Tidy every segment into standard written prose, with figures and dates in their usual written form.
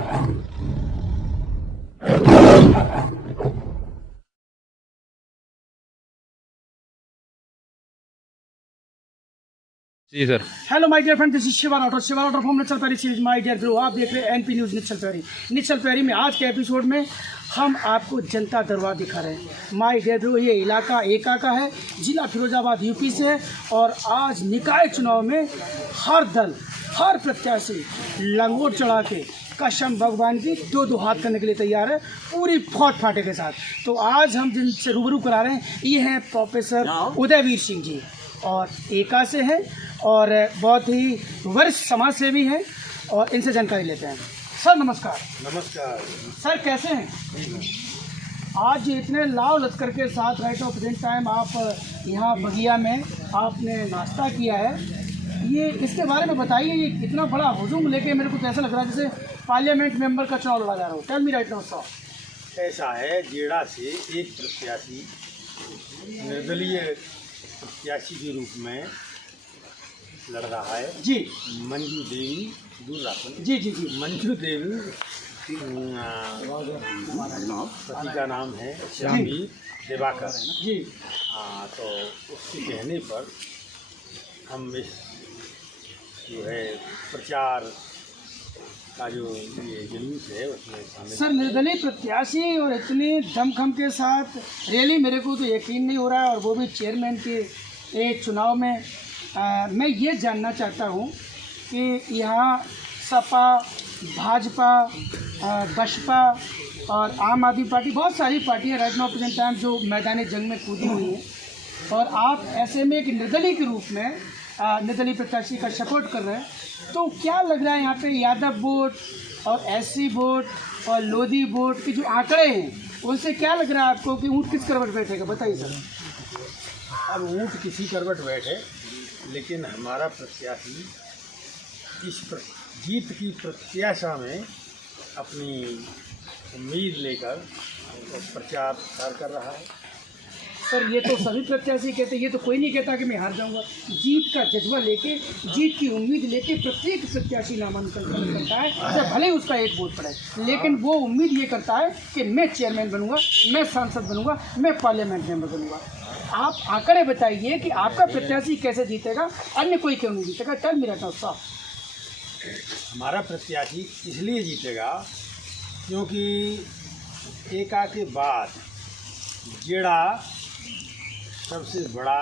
Ji sir. Hello my dear friend, this is Shiva Rathore from Nishchal Pyari series. My dear bro, आप देख रहे हैं NP news निश्चल प्यारी में आज के एपिसोड में हम आपको जनता दरबार दिखा रहे हैं। माय डियर ब्रो, ये इलाका एका का है, जिला फिरोजाबाद यूपी से। और आज निकाय चुनाव में हर दल, हर प्रत्याशी लंगोट चढ़ा के कसम भगवान की दो हाथ करने के लिए तैयार है, पूरी फौट फाटे के साथ। तो आज हम जिनसे रूबरू करा रहे हैं, ये हैं प्रोफेसर उदयवीर सिंह जी, और एका से हैं और बहुत ही वरिष्ठ समाज सेवी हैं, और इनसे जानकारी लेते हैं। सर नमस्कार। नमस्कार सर, कैसे हैं? आज इतने लाव लश्कर के साथ राइट ऑफ प्रेजेंट टाइम आप यहाँ बगिया में आपने नाश्ता किया है, ये इसके बारे में बताइए। ये कितना बड़ा हुजूम लेके, मेरे को तो ऐसा लग रहा है जैसे पार्लियामेंट मेंबर का चुनाव लड़ा जा रहा हो। Tell me right now sir. ऐसा है, जेड़ा से एक प्रत्याशी निर्दलीय प्रत्याशी के रूप में लड़ रहा है जी। मंजू देवी, दूर राखन जी जी जी। मंजू देवी, पति का नाम है श्यामवीर दिवाकर जी। हाँ, तो उसके कहने पर हम इस जो है प्रचार का जो ये जुलूस है उसमें शामिल। सर, निर्दलीय प्रत्याशी और इतने दमखम के साथ रैली, मेरे को तो यकीन नहीं हो रहा है, और वो भी चेयरमैन के एक चुनाव में। मैं ये जानना चाहता हूँ कि यहाँ सपा, भाजपा, बसपा और आम आदमी पार्टी, बहुत सारी पार्टियाँ राइट नाउ प्रेजेंट टाइम जो मैदानी जंग में कूदी हुई हैं, और आप ऐसे में एक निर्दलीय के रूप में निर्दलीय प्रत्याशी का सपोर्ट कर रहे हैं, तो क्या लग रहा है यहाँ पे यादव वोट और एससी वोट और लोधी वोट के जो आंकड़े हैं, उनसे क्या लग रहा है आपको कि ऊँट किस करवट बैठेगा? बताइए सर। अब ऊँट किसी करवट बैठे, लेकिन हमारा प्रत्याशी इस जीत की प्रत्याशा में अपनी उम्मीद लेकर प्रचार प्रसार कर रहा है। सर, ये तो सभी प्रत्याशी कहते हैं, ये तो कोई नहीं कहता कि मैं हार जाऊंगा। जीत का जज्बा लेके, जीत की उम्मीद लेके प्रत्येक प्रत्याशी नामांकन करता है, चाहे भले ही उसका एक वोट पड़े, लेकिन वो उम्मीद ये करता है कि मैं चेयरमैन बनूंगा, मैं सांसद बनूंगा, मैं पार्लियामेंट मेंबर बनूंगा। आप आंकड़े बताइए कि आपका प्रत्याशी कैसे जीतेगा, अन्य कोई क्यों नहीं जीतेगा? Tell me right now sir. हमारा प्रत्याशी इसलिए जीतेगा क्योंकि एका के बाद जेड़ा सबसे बड़ा,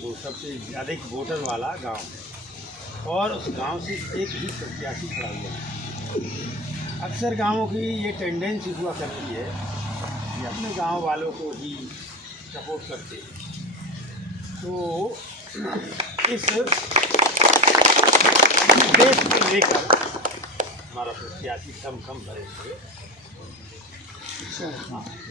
वो सबसे अधिक वोटर वाला गांव है, और उस गांव से एक ही प्रत्याशी खड़ा हुआ है। अक्सर गांवों की ये टेंडेंसी हुआ करती है कि अपने गांव वालों को ही सपोर्ट करते हैं। तो इस देश को लेकर हमारा प्रत्याशी कम भरेंगे।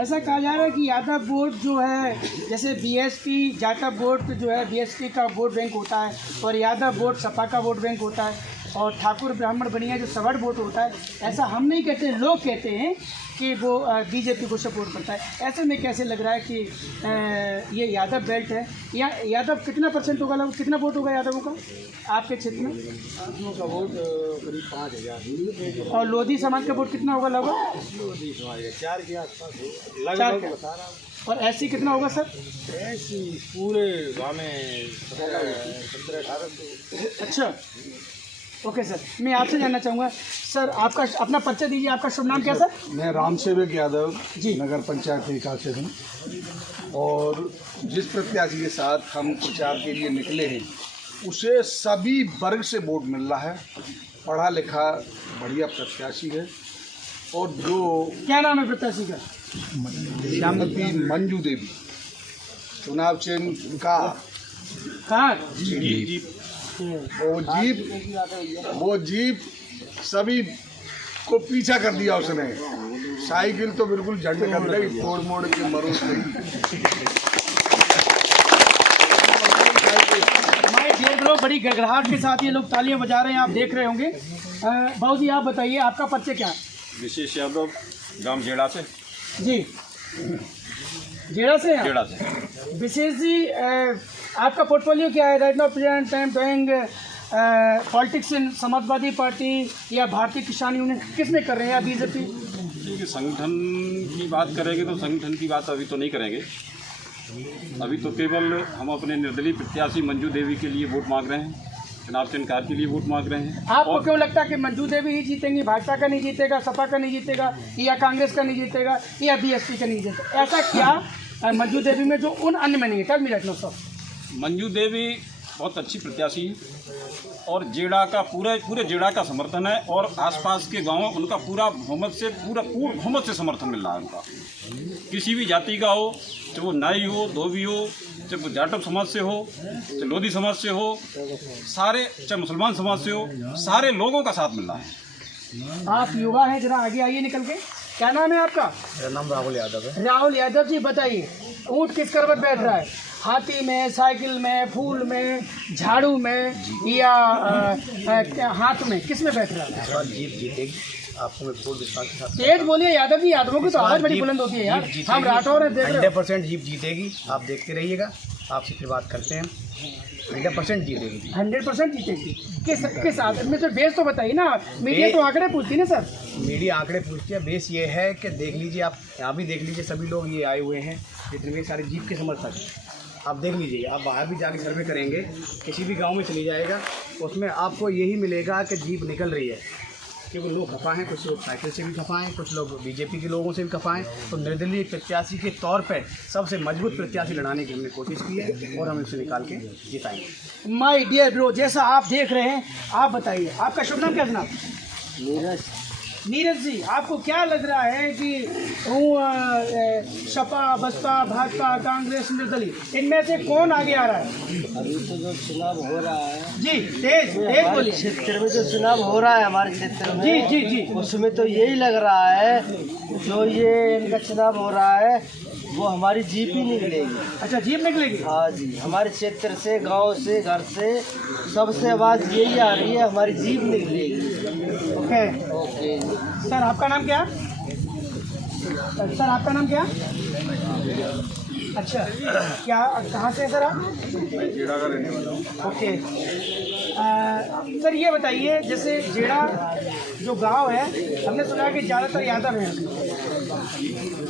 ऐसा कहा जा रहा है कि यादव वोट जो है, जैसे बीएसपी जाटव वोट जो है, बीएसपी का वोट बैंक होता है, और यादव वोट सपा का वोट बैंक होता है, और ठाकुर ब्राह्मण बनिया जो सवर्ण वोट होता है। ऐसा हम नहीं कहते, लोग कहते हैं कि वो बीजेपी को सपोर्ट करता है। ऐसे में कैसे लग रहा है कि ये यादव बेल्ट है, या यादव कितना परसेंट होगा, लगभग कितना वोट होगा यादवों का आपके क्षेत्र में? का वोट करीब 5,000, और लोधी समाज का वोट कितना होगा लगभग? लोधी समाज 4 के आसपास चार लगभग के। बता रहा हूँ। और ऐसी कितना होगा सर? ऐसी पूरे गाँव में 17-18। अच्छा, ओके सर। मैं आपसे जानना चाहूँगा सर, आपका अपना परिचय दीजिए। आपका शुभ नाम क्या सर? मैं रामसेवक यादव जी, नगर पंचायत एका से हूँ, और जिस प्रत्याशी के साथ हम प्रचार के लिए निकले हैं, उसे सभी वर्ग से वोट मिल रहा है। पढ़ा लिखा बढ़िया प्रत्याशी है, और जो क्या नाम है प्रत्याशी का? श्यामवती मंजू देवी, चुनाव चिन्ह का कार। वो जीप सभी को पीछा कर दिया उसने। साइकिल तो बिल्कुल झंड कर रही, तोड़ मोड़ के मरोड़ गई। माय डियर ब्रो, बड़ी गड़गड़ाहट के साथ ये लोग तालियां बजा रहे हैं, आप देख रहे होंगे। भाऊ जी, आप बताइए आपका परिचय क्या है? विशेष यादव, गांव जेड़ा से। जी, जेड़ा से हैं? जेड़ा से। विशेष जी, आपका पोर्टफोलियो क्या है right now present time doing politics in Samajwadi party या भारतीय किसान यूनियन किस में कर रहे हैं या बीजेपी? देखिए, संगठन की बात करेंगे तो संगठन की बात अभी तो नहीं करेंगे। अभी तो केवल हम अपने निर्दलीय प्रत्याशी मंजू देवी के लिए वोट मांग रहे हैं, चुनाव से इनकार के लिए वोट मांग रहे हैं। आपको क्यों लगता है कि मंजू देवी ही जीतेंगी, भाजपा का नहीं जीतेगा, सपा का नहीं जीतेगा, या कांग्रेस का नहीं जीतेगा, या बीएसपी का नहीं जीतेगा? ऐसा क्या मंजू देवी में जो उन अन्य में नहीं है? 10 minute no sir. Manju Devi बहुत अच्छी प्रत्याशी है और जेड़ा का पूरे जेड़ा का समर्थन है और आसपास के गांव उनका पूरा बहुमत से समर्थन मिल रहा है उनका। किसी भी जाति का हो, चाहे वो नाई हो, धोबी हो, चाहे वो जाटव समाज से हो, चाहे लोधी समाज से हो, सारे, चाहे मुसलमान समाज से हो, सारे लोगों का साथ मिल रहा है। आप युवा हैं, जरा आगे आइए निकल के। क्या नाम है आपका? मेरा नाम राहुल यादव है। राहुल यादव जी, बताइए ऊँट किस कर पर बैठ रहा है? हाथी में, साइकिल में, फूल में, झाड़ू में, या हाथ में, किस में बैठ रहा है? जीत जीतेगी, आपको मैं पूर्ण विश्वास के साथ। तेज बोलिए यादव जी, यादवों की तो आवाज बड़ी बुलंद होती है यार। हम राठौर हैं, देख रहे हो। 100% जीत जीतेगी, आप देखते रहिएगा। आपसे फिर बात करते हैं। 100% जीतेगी। 100% जीतेगी। किस आदमी में? तो बेस तो बताइए ना। मीडिया तो आंकड़े पूछती है ना सर। मीडिया आंकड़े पूछती है, बेस ये है कि देख लीजिए, आप यहाँ भी देख लीजिए, सभी लोग ये आए हुए हैं, जितने भी सारे जीत के समर्थक हैं। आप देख लीजिए, आप बाहर भी जाके सर्वे करेंगे, किसी भी गांव में चली जाएगा, उसमें आपको यही मिलेगा कि जीप निकल रही है। क्योंकि लोग खफा हैं, कुछ लोग साइकिल से भी खफा हैं, कुछ लोग बीजेपी के लोगों से भी खफा हैं। तो निर्दलीय प्रत्याशी के तौर पर सबसे मजबूत प्रत्याशी लड़ाने की हमने कोशिश की है और हम इसे निकाल के जिताएंगे। माय डियर ब्रो, जैसा आप देख रहे हैं, आप बताइए आपका शुभ नाम क्या जनाब? नीरज जी, आपको क्या लग रहा है कि सपा, बसपा, भाजपा, कांग्रेस, निर्दलीय, इनमें से कौन आगे आ रहा है? अभी तो जो चुनाव हो रहा है जी, तेज बोलिए। क्षेत्र में जो चुनाव हो रहा है हमारे क्षेत्र में, जी जी जी, उसमें तो यही लग रहा है, जो ये इनका चुनाव हो रहा है वो हमारी जीप ही निकलेगी। अच्छा, जीप निकलेगी? हाँ जी, हमारे क्षेत्र से, गांव से, घर से, सबसे आवाज़ यही आ रही है, हमारी जीप निकलेगी। Okay okay. सर, आपका नाम क्या? सर, आपका नाम क्या? अच्छा, क्या कहाँ से हैं सर आप? जेड़ा का रहने वाला हूँ। ओके। सर ये बताइए, जैसे जेड़ा जो गांव है, हमने सुना है कि ज़्यादातर यादव हैं,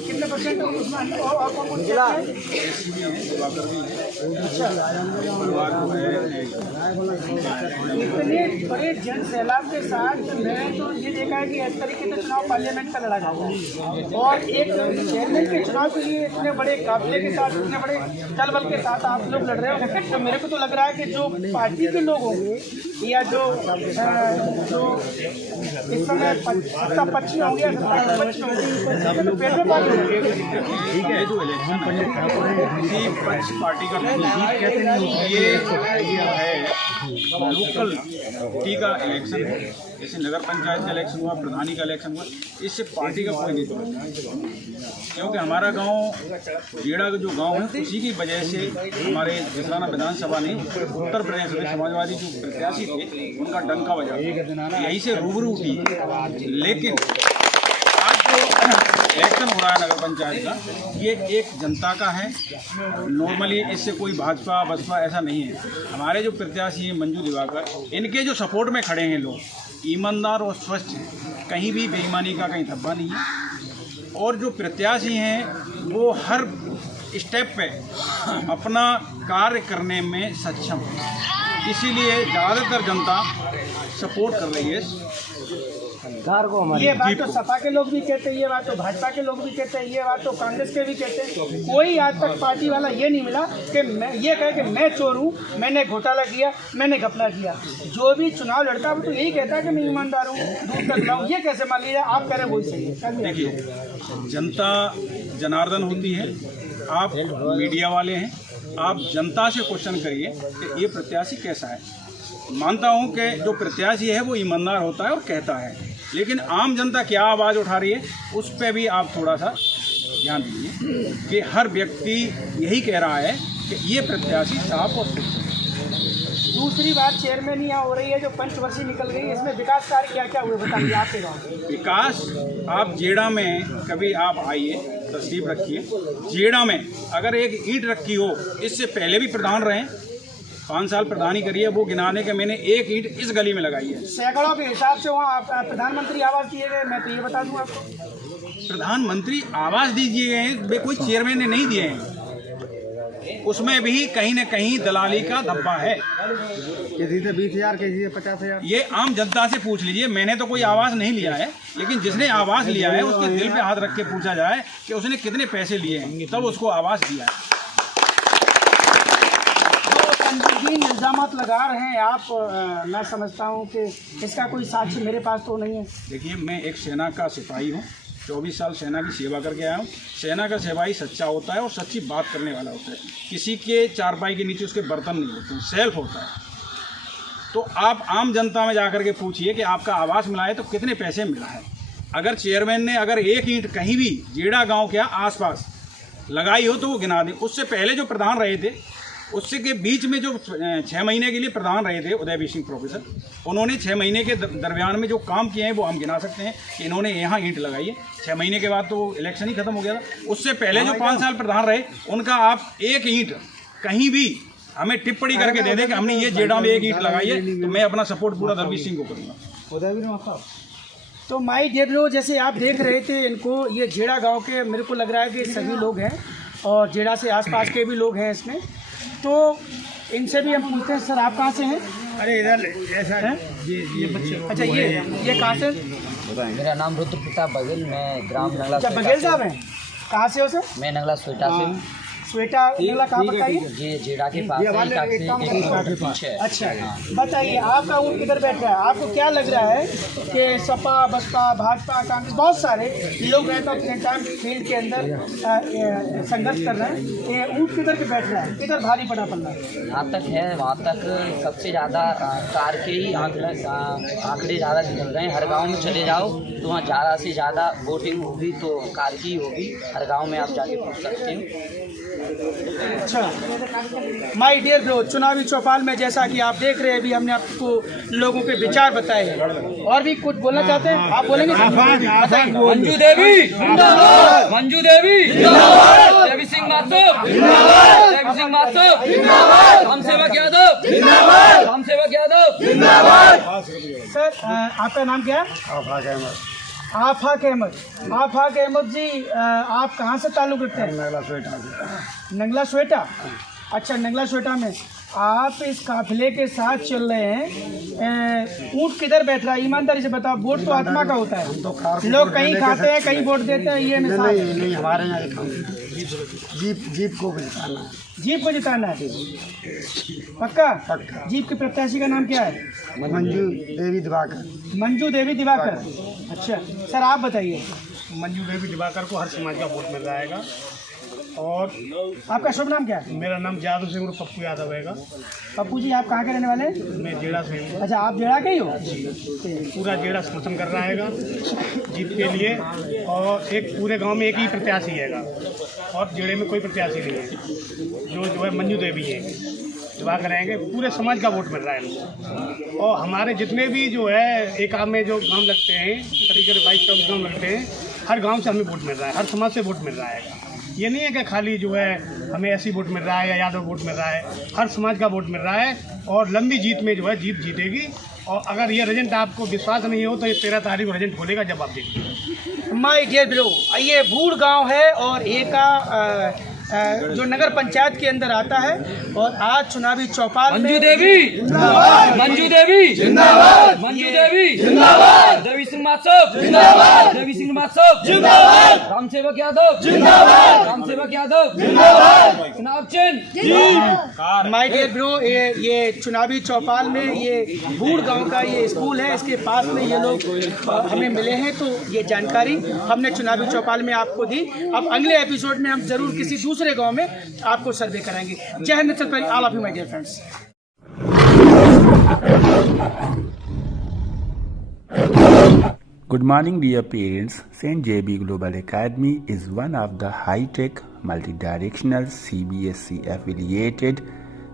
कितने परसेंट उसमें और कौन जिला है? इतने बड़े जन सैलाब के साथ मैंने तो ये देखा है कि इस तरीके से चुनाव पार्लियामेंट का लड़ा जाता है, और एक चेयरमैन के चुनाव के लिए इतने बड़े काफिले के साथ, इतने बड़े दल बल के साथ आप लोग लड़ रहे हो। तो मेरे को तो लग रहा है कि जो पार्टी के लोग होंगे या जो इस समय सत्ता पक्ष में होंगे, सत्ता पक्ष में होंगे, पेड़ में बात होगी। ठीक है, जो इलेक्शन किसी पक्ष पार्टी का नहीं है, ये है लोकल टी का इलेक्शन है। जैसे नगर पंचायत का इलेक्शन हुआ, प्रधानी का इलेक्शन हुआ, इससे पार्टी का कोई नहीं जुड़ा। क्योंकि हमारा गांव, जेड़ा का जो गांव है, उसी की वजह से हमारे जिसाना विधानसभा ने उत्तर प्रदेश में समाजवादी जो प्रत्याशी थे उनका डंका बजा, यहीं से रूबरू उठी। लेकिन आज जो इलेक्शन हो रहा है नगर पंचायत का, ये एक जनता का है। नॉर्मली इससे कोई भाजपा बसपा ऐसा नहीं है। हमारे जो प्रत्याशी हैं मंजू दिवाकर, इनके जो सपोर्ट में खड़े हैं लोग, ईमानदार और स्वच्छ हैं, कहीं भी बेईमानी का कहीं धब्बा नहीं है। और जो प्रत्याशी हैं वो हर स्टेप पे अपना कार्य करने में सक्षम है, इसीलिए ज़्यादातर जनता सपोर्ट कर रही है। ये बात तो सपा के लोग भी कहते हैं, ये बात तो भाजपा के लोग भी कहते हैं, ये बात तो कांग्रेस के भी कहते हैं। कोई आज तक पार्टी वाला ये नहीं मिला कि मैं ये कहे कि मैं चोर हूँ, मैंने घोटाला किया, मैंने घपला किया। जो भी चुनाव लड़ता है वो तो यही कहता है कि मैं ईमानदार हूँ, दूध तक लाऊँ। ये कैसे मान लीजिए आप कह रहे वही सही है? देखिए, जनता जनार्दन होती है, आप मीडिया वाले हैं, आप जनता से क्वेश्चन करिए कि ये प्रत्याशी कैसा है। मानता हूँ कि जो प्रत्याशी है वो ईमानदार होता है और कहता है, लेकिन आम जनता क्या आवाज़ उठा रही है उस पर भी आप थोड़ा सा ध्यान दीजिए कि हर व्यक्ति यही कह रहा है कि ये प्रत्याशी साफ और स्वच्छ है। दूसरी बात, चेयरमैन यहाँ हो रही है जो पंचवर्षीय निकल गई, इसमें विकास कार्य क्या क्या हुए बताइए आपके गाँव? विकास, आप जेड़ा में कभी आप आइए, तशरीफ रखिए। जेड़ा में अगर एक ईंट रखी हो, इससे पहले भी प्रधान रहे, 5 साल प्रधानी करी है, वो गिनाने के मैंने एक ईंट इस गली में लगाई है। सैकड़ों के हिसाब से वहाँ प्रधानमंत्री आवास दिए गए, मैं तो ये बता दूँ आपको। प्रधानमंत्री आवास दीजिए गए हैं, वे कोई चेयरमैन ने नहीं दिए हैं, उसमें भी कहीं न कहीं दलाली का धब्बा है। किसी से 20,000, किसी से 50,000। ये आम जनता से पूछ लीजिए, मैंने तो कोई आवास नहीं लिया है, लेकिन जिसने आवास लिया है उसके दिल पे हाथ रख के पूछा जाए कि उसने कितने पैसे लिए हैं, तब उसको आवास दिया है। संजीदीन इल्जामात लगा रहे हैं आप, मैं समझता हूँ कि इसका कोई साक्षी मेरे पास तो नहीं है। देखिए, मैं एक सेना का सिपाही हूँ, 24 साल सेना की सेवा करके आया हूँ। सेना का सिपाही सच्चा होता है और सच्ची बात करने वाला होता है। किसी के चारपाई के नीचे उसके बर्तन नहीं होते, सेल्फ होता है। तो आप आम जनता में जाकर के पूछिए कि आपका आवास मिला है तो कितने पैसे मिला है। अगर चेयरमैन ने अगर एक ईंट कहीं भी जेड़ा गांव के आसपास लगाई हो तो वो गिना दें। उससे पहले जो प्रधान रहे थे, उससे के बीच में जो 6 महीने के लिए प्रधान रहे थे उदयवीर सिंह प्रोफेसर, उन्होंने 6 महीने के दरमियान में जो काम किए हैं वो हम गिना सकते हैं कि इन्होंने यहाँ ईंट लगाई है। 6 महीने के बाद तो इलेक्शन ही खत्म हो गया था। उससे पहले जो 5 साल प्रधान रहे, उनका आप एक ईंट कहीं भी हमें टिप्पणी करके दे दें कि हमने ये जेड़ा में एक ईंट लगाई है, तो मैं अपना सपोर्ट पूरा दरवीर सिंह को करूँगा। तो माई डेब्रो, जैसे आप देख रहे थे इनको, ये जेड़ा गांव के मेरे को लग रहा है कि सभी लोग हैं और जेड़ा से आसपास के भी लोग हैं इसमें। तो इनसे भी हम पूछते हैं, सर आप कहाँ से हैं? अरे इधर ऐसा है ये बच्चे, अच्छा ये कहाँ से? मेरा नाम रुद्र प्रताप बघेल, मैं ग्राम नंगला। अच्छा बघेल साहब हैं, कहाँ से हो सर? मैं नंगला स्वेटा से। स्वेटा नंगला कहाँ बताइए? ये जेड़ा के पास है, एक पीछे। अच्छा बताइए, आपका ऊँट किधर बैठ रहा है? आपको क्या लग रहा है कि सपा, बसपा, भाजपा, कांग्रेस, बहुत सारे लोग हैं तो अपने टाइम फील्ड के अंदर संघर्ष कर रहे हैं, ये ऊँट किधर के बैठ रहा है, किधर भारी पड़ा पड़ रहा है? जहाँ तक है वहाँ तक सबसे ज़्यादा कार के ही आंकड़े ज़्यादा निकल रहे हैं। हर गांव में चले जाओ तो वहाँ ज़्यादा से ज़्यादा वोटिंग होगी तो कार की होगी। हर गांव में आप जाके पूछ सकते हैं। अच्छा माय डियर ब्रो, चुनावी चौपाल में जैसा कि आप देख रहे हैं, अभी हमने आपको लोगों के विचार बताए हैं। और भी कुछ बोलना चाहते हैं? आप बोलेंगे? मंजू देवी जिंदाबाद, मंजू देवी जिंदाबाद, देवी सिंह माथुर जिंदाबाद, देवी सिंह माथुर जिंदाबाद, रामसेवक यादव जिंदाबाद, रामसेवक यादव जिंदाबाद। सर आपका नाम क्या है? आफाक अहमद। आफाक अहमद जी, आप कहाँ से ताल्लुक़ रखते हैं? नंगला स्वेटा से। नंगला स्वेटा, अच्छा नंगला स्वेटा में आप इस काफिले के साथ चल रहे हैं। ऊँट किधर बैठ रहा है? ईमानदारी से बताओ, वोट तो आत्मा का होता है। लोग कहीं खाते हैं, कहीं वोट देते हैं, ये मिसाल नहीं हमारे यहाँ जीप को जिताना है। जीप को जिताना है पक्का? जीप के प्रत्याशी का नाम क्या है? मंजू देवी दिवाकर। मंजू देवी दिवाकर, अच्छा सर आप बताइए। मंजू देवी दिवाकर को हर समाज का वोट मिल जाएगा। और आपका शुभ नाम क्या है? मेरा नाम जादू सिंह और पप्पू यादव है। पप्पू जी आप कहाँ के रहने वाले हैं? मैं जेड़ा से हूँ। अच्छा आप जेड़ा के ही हो? पूरा जेड़ा समर्थन कर रहा है जीत के लिए। और एक पूरे गांव में एक ही प्रत्याशी है और जेड़े में कोई प्रत्याशी नहीं है, जो है मंजू देवी है। दुआ करेंगे, पूरे समाज का वोट मिल रहा है। और हमारे जितने भी जो है एक में जो गांव लगते हैं, करीब 22-24 गाँव लगते हैं, हर गांव से हमें वोट मिल रहा है, हर समाज से वोट मिल रहा है। ये नहीं है कि खाली जो है हमें ऐसी वोट मिल रहा है या यादव वोट मिल रहा है, हर समाज का वोट मिल रहा है। और लंबी जीत में जो है जीत जीतेगी। और अगर ये रिजल्ट आपको विश्वास नहीं हो तो ये 13 तारीख को रिजल्ट खोलेगा, जब आप देखिए। माय डियर ब्रो, ये बूढ़ गांव है और एका जो नगर पंचायत के अंदर आता है। और आज चुनावी चौपाल में मंजू देवी जिंदाबाद, मंजू देवी जिंदाबाद, मंजू देवी जिंदाबाद, देवी सिंह माथुर जिंदाबाद, देवी सिंह माथुर जिंदाबाद, रामसेवक यादव जिंदाबाद, रामसेवक यादव जिंदाबाद, चुनाव चिन्ह। माय डियर ब्रो, ये चुनावी चौपाल में ये बूढ़ गांव का ये स्कूल है, इसके पास में ये लोग हमें मिले हैं। तो ये जानकारी हमने चुनावी चौपाल में आपको दी। अब अगले एपिसोड में हम जरूर किसी दूसरे गांव में आपको सर्वे कराएंगे। Jai Hind, all of you my dear friends. Good morning dear parents. St. JB Global Academy is one of the high-tech, multi-directional CBSE affiliated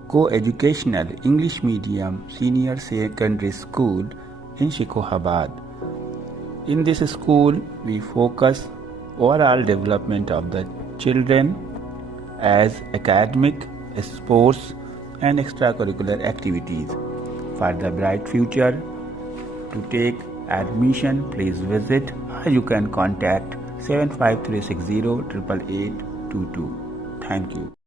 co-educational English medium senior secondary school in Shikohabad. In this school we focus overall development of the children as academic, sports and extracurricular activities. For the bright future, to take admission, please visit or you can contact 75360 88822. Thank you.